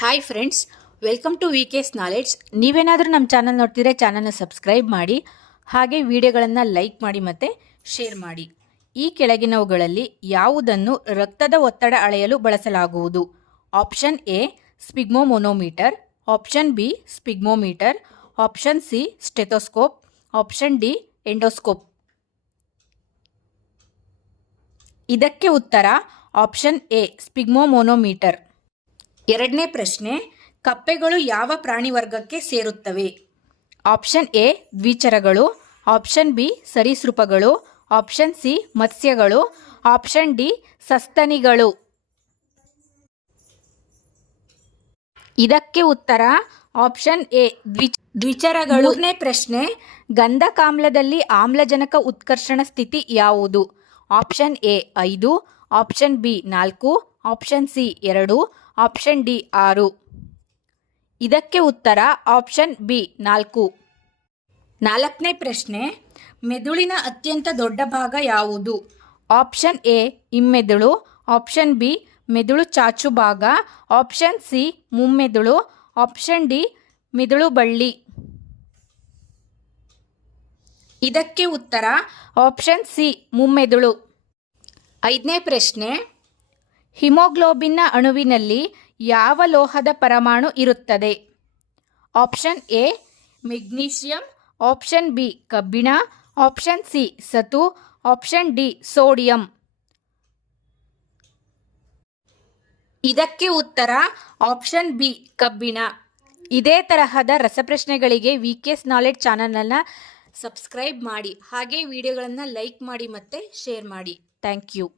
Hi friends, welcome to VK's knowledge. ನೀವೇನಾದರೂ ನಮ್ಮ channel ನೋಡ್ತಿದ್ರೆ ಚಾನಲ್ನ ಸಬ್ಸ್ಕ್ರೈಬ್ ಮಾಡಿ, ಹಾಗೆ ವಿಡಿಯೋಗಳನ್ನು ಲೈಕ್ ಮಾಡಿ ಮತ್ತು ಶೇರ್ ಮಾಡಿ. ಈ ಕೆಳಗಿನವುಗಳಲ್ಲಿ ಯಾವುದನ್ನು ರಕ್ತದ ಒತ್ತಡ ಅಳೆಯಲು ಬಳಸಲಾಗುವುದು? Option A sphygmomanometer, option B sphygmometer, option C stethoscope, option D endoscope. ಇದಕ್ಕೆ ಉತ್ತರ ಆಪ್ಷನ್ ಎ ಸ್ಪಿಗ್ಮೋಮೊನೋಮೀಟರ್. ಎರಡನೇ ಪ್ರಶ್ನೆ, ಕಪ್ಪೆಗಳು ಯಾವ ಪ್ರಾಣಿ ವರ್ಗಕ್ಕೆ ಸೇರುತ್ತವೆ? ಆಪ್ಷನ್ ಎ ದ್ವಿಚರಗಳು, ಆಪ್ಷನ್ ಬಿ ಸರೀಸೃಪಗಳು, ಆಪ್ಷನ್ ಸಿ ಮತ್ಸ್ಯಗಳು, ಆಪ್ಷನ್ ಡಿ ಸಸ್ತನಿಗಳು. ಇದಕ್ಕೆ ಉತ್ತರ ಆಪ್ಷನ್ ಎ ದ್ವಿಚರಗಳು. ಮೂರನೇ ಪ್ರಶ್ನೆ, ಗಂಧಕಾಮ್ಲದಲ್ಲಿ ಆಮ್ಲಜನಕ ಉತ್ಕರ್ಷಣ ಸ್ಥಿತಿ ಯಾವುದು? Option A 5, option B 4, option C 2, option D 6. ಇದಕ್ಕೆ ಉತ್ತರ ಆಪ್ಷನ್ ಬಿ 4. ನಾಲ್ಕನೇ ಪ್ರಶ್ನೆ, ಮೆದುಳಿನ ಅತ್ಯಂತ ದೊಡ್ಡ ಭಾಗ ಯಾವುದು? ಆಪ್ಷನ್ ಎ ಹಿಮ್ಮೆದುಳು, ಆಪ್ಷನ್ ಬಿ ಮೆದುಳು ಚಾಚು ಭಾಗ, ಆಪ್ಷನ್ ಸಿ ಮುಮ್ಮೆದುಳು, ಆಪ್ಷನ್ ಡಿ ಮೆದುಳು ಬಳ್ಳಿ. ಇದಕ್ಕೆ ಉತ್ತರ ಆಪ್ಷನ್ ಸಿ ಮುಮ್ಮೆದುಳು. ಐದನೇ ಪ್ರಶ್ನೆ, ಹಿಮೋಗ್ಲೋಬಿನ್ನ ಅಣುವಿನಲ್ಲಿ ಯಾವ ಲೋಹದ ಪರಮಾಣು ಇರುತ್ತದೆ? Option A magnesium, option B ಕಬ್ಬಿಣ, ಆಪ್ಷನ್ ಸಿ ಸತು, ಆಪ್ಷನ್ ಡಿ ಸೋಡಿಯಂ. ಇದಕ್ಕೆ ಉತ್ತರ ಆಪ್ಷನ್ ಬಿ ಕಬ್ಬಿಣ. ಇದೇ ತರಹದ ರಸಪ್ರಶ್ನೆಗಳಿಗೆ ವಿಕೆಸ್ ನಾಲೆಡ್ಜ್ ಚಾನಲನ್ನು ಸಬ್ಸ್ಕ್ರೈಬ್ ಮಾಡಿ, ಹಾಗೆ ವಿಡಿಯೋಗಳನ್ನು ಲೈಕ್ ಮಾಡಿ ಮತ್ತು ಶೇರ್ ಮಾಡಿ. Thank you.